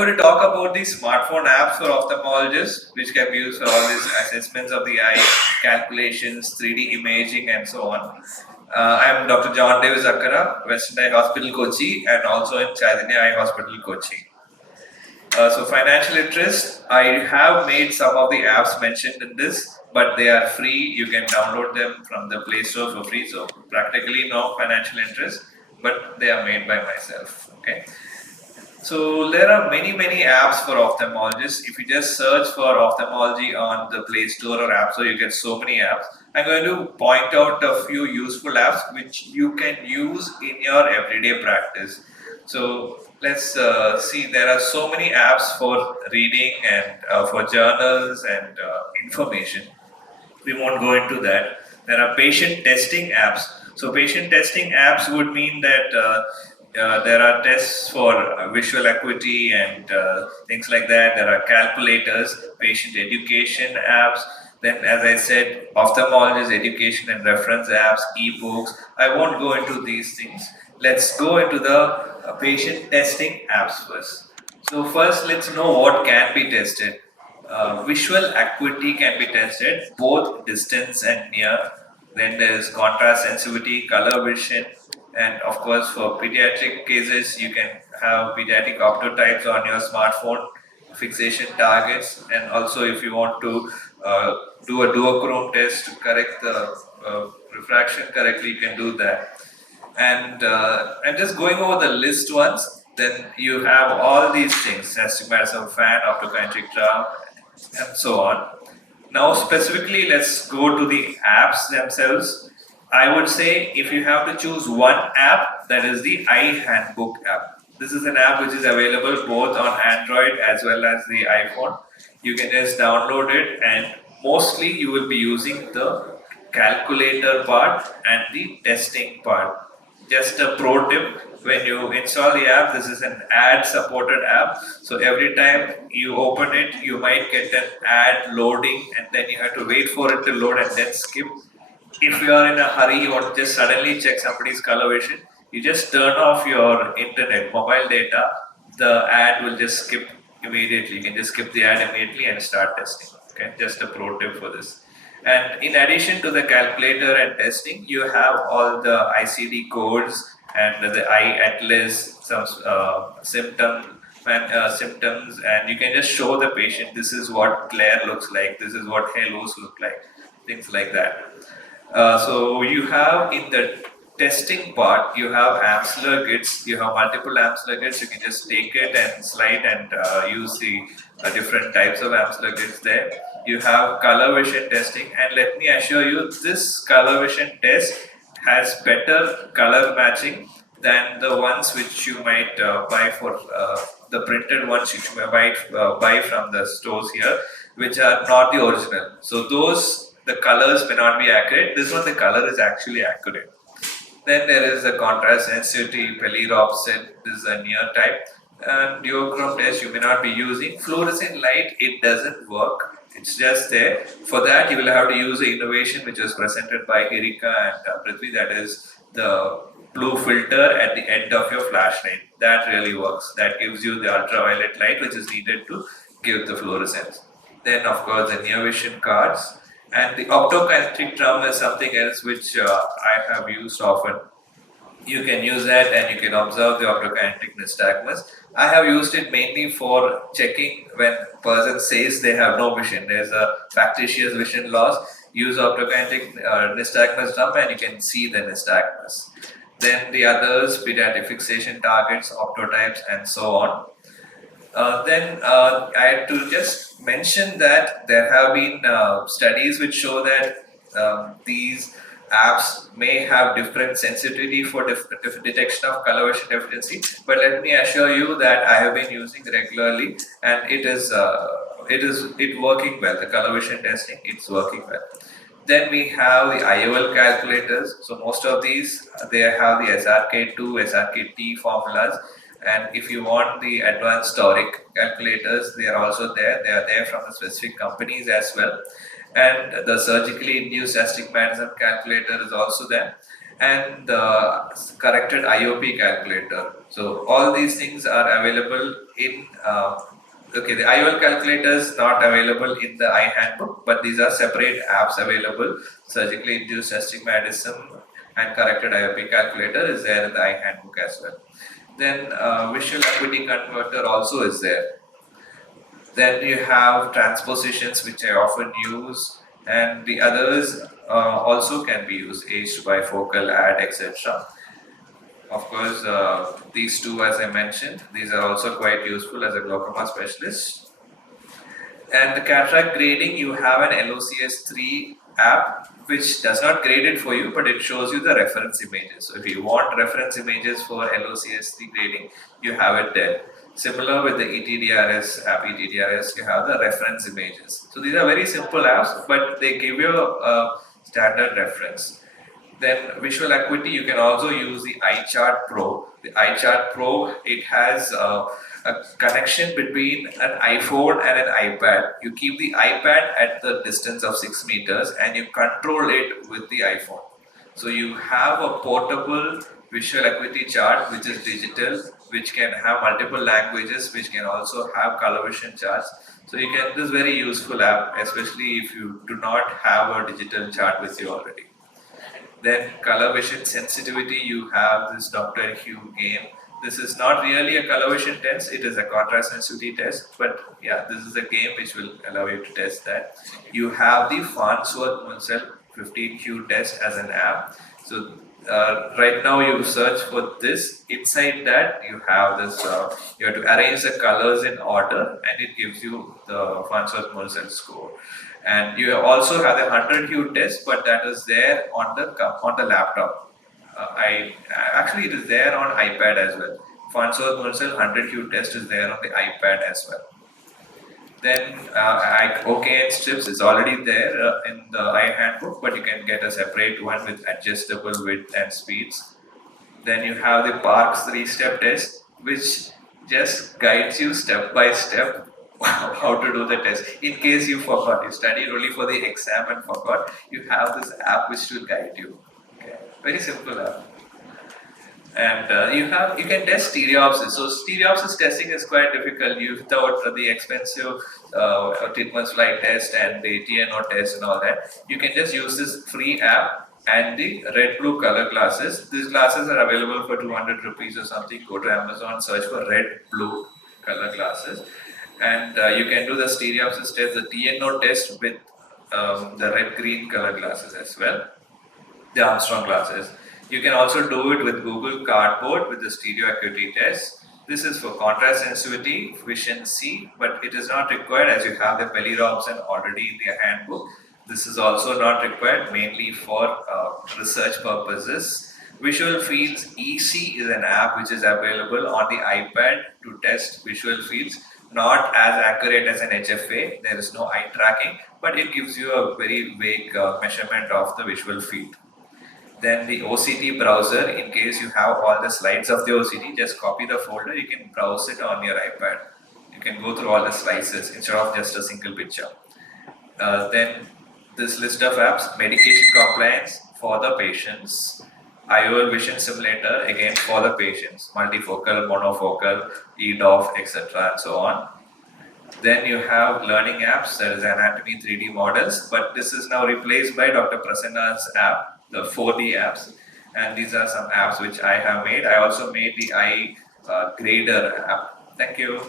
Going to talk about the smartphone apps for ophthalmologists, which can be used for all these assessments of the eye, calculations, 3D imaging, and so on. I'm Dr. John Davis AKKARA, Western Eye Hospital, Kochi, and also in Chaitanya Eye Hospital, Kochi. So financial interest, I have made some of the apps mentioned in this, but they are free. You can download them from the Play Store for free. So practically no financial interest, but they are made by myself. Okay. So there are many apps for ophthalmologists. If you just search for ophthalmology on the Play Store or App Store, you get so many apps. I'm going to point out a few useful apps which you can use in your everyday practice. So let's see, there are so many apps for reading and for journals and information. We won't go into that. There are patient testing apps. So patient testing apps would mean that there are tests for visual acuity and things like that. There are calculators, patient education apps. Then, as I said, ophthalmologist education and reference apps, ebooks. I won't go into these things. Let's go into the patient testing apps first. So first, let's know what can be tested. Visual acuity can be tested, both distance and near. Then there is contrast sensitivity, color vision, and of course for pediatric cases you can have pediatric optotypes on your smartphone, fixation targets, and also if you want to do a duochrome test to correct the refraction correctly, you can do that. And just going over the list once, then you have all these things: astigmatism fan, optokinetic drum, and so on. Now specifically, let's go to the apps themselves. I would say if you have to choose one app, that is the Eye Handbook app. This is an app which is available both on Android as well as the iPhone. You can just download it, and mostly you will be using the calculator part and the testing part. Just a pro tip: when you install the app, this is an ad supported app. So every time you open it, you might get an ad loading, and then you have to wait for it to load and then skip. If you are in a hurry or just suddenly check somebody's color vision, you just turn off your internet, mobile data, the ad will just skip immediately. You can just skip the ad immediately and start testing. Okay, just a pro tip for this. And in addition to the calculator and testing, you have all the ICD codes and the eye atlas, some symptoms, and you can just show the patient this is what glare looks like, this is what halos look like, things like that. So you have in the testing part, you have amp circuits, you have multiple amp circuits. You can just take it and slide and use the different types of amp circuits there. You have color vision testing, and let me assure you, this color vision test has better color matching than the ones which you might buy for the printed ones which you might buy from the stores here, which are not the original. So those, the colors may not be accurate. This one, the color is actually accurate. Then there is the contrast sensitivity, Pellier-Robson. This is a near type. And duochrome test you may not be using. Fluorescent light, it doesn't work. It's just there. For that, you will have to use the innovation which was presented by Erika and Prithvi. That is the blue filter at the end of your flashlight. That really works. That gives you the ultraviolet light which is needed to give the fluorescence. Then, of course, the near vision cards. And the optokinetic drum is something else which I have used often. You can use that and you can observe the optokinetic nystagmus. I have used it mainly for checking when a person says they have no vision. There's a factitious vision loss. Use optokinetic nystagmus drum and you can see the nystagmus. Then the others, pediatric fixation targets, optotypes, and so on. Then I had to just mention that there have been studies which show that these apps may have different sensitivity for detection of color vision deficiency, but let me assure you that I have been using regularly, and it working well. The color vision testing, it's working well. Then we have the IOL calculators. So most of these, they have the SRK2, SRK-T formulas. And if you want the advanced toric calculators, they are also there. They are there from the specific companies as well. And the surgically induced astigmatism calculator is also there. and the corrected IOP calculator. So all these things are available in okay, the IOL calculator is not available in the eye handbook, but these are separate apps available. Surgically induced astigmatism and corrected IOP calculator is there in the eye handbook as well. Then visual acuity converter also is there. Then you have transpositions, which I often use, and the others also can be used, aged bifocal, add, etc. Of course, these two, as I mentioned, these are also quite useful as a glaucoma specialist. And the cataract grading, you have an LOCS3 app which does not grade it for you, but it shows you the reference images. So if you want reference images for LOCS3 grading, you have it there. Similar with the ETDRS app, ETDRS, you have the reference images. So these are very simple apps, but they give you a standard reference. Then visual acuity, you can also use the iChart Pro. The iChart Pro, it has a connection between an iPhone and an iPad. You keep the iPad at the distance of 6 meters and you control it with the iPhone. So you have a portable visual acuity chart which is digital, which can have multiple languages, which can also have color vision charts. So you can, this is very useful app, especially if you do not have a digital chart with you already. Then color vision sensitivity, you have this Dr. Hugh game. This is not really a color vision test, it is a contrast sensitivity test, but yeah, this is a game which will allow you to test that. You have the Farnsworth-Munsell 15Q test as an app. So right now you search for this, inside that you have this, you have to arrange the colors in order and it gives you the Farnsworth-Munsell score. And you also have the 100 hue test, but that is there on the laptop. Actually it is there on iPad as well. Farnsworth-Munsell 100 hue test is there on the iPad as well. Then OKN strips is already there in the eye handbook, but you can get a separate one with adjustable width and speeds. Then you have the Parks 3-step test, which just guides you step by step how to do the test. In case you forgot, you studied only for the exam and forgot, you have this app which will guide you. Okay. Very simple app. And you can test stereopsis. So stereopsis testing is quite difficult. Without the expensive treatment flight test and the TNO test and all that, you can just use this free app and the red-blue color glasses. These glasses are available for 200 rupees or something. Go to Amazon, search for red-blue color glasses. And you can do the stereopsis test, the TNO test with the red-green color glasses as well, the Armstrong glasses. You can also do it with Google Cardboard with the stereo acuity test. This is for contrast sensitivity, vision C, but it is not required as you have the Pelly Robson already in the handbook. This is also not required, mainly for research purposes. Visual Fields EC is an app which is available on the iPad to test visual fields. Not as accurate as an HFA, there is no eye tracking, but it gives you a very vague measurement of the visual field. Then the OCT browser, in case you have all the slides of the OCT, just copy the folder, you can browse it on your iPad. You can go through all the slices instead of just a single picture. Then this list of apps, medication compliance for the patients, IOL vision simulator, again for the patients, multifocal, monofocal, EDOF, etc. and so on. Then you have learning apps, that is anatomy 3D models, but this is now replaced by Dr. Prasanna's app, the 4D apps, and these are some apps which I have made. I also made the eye grader app. Thank you.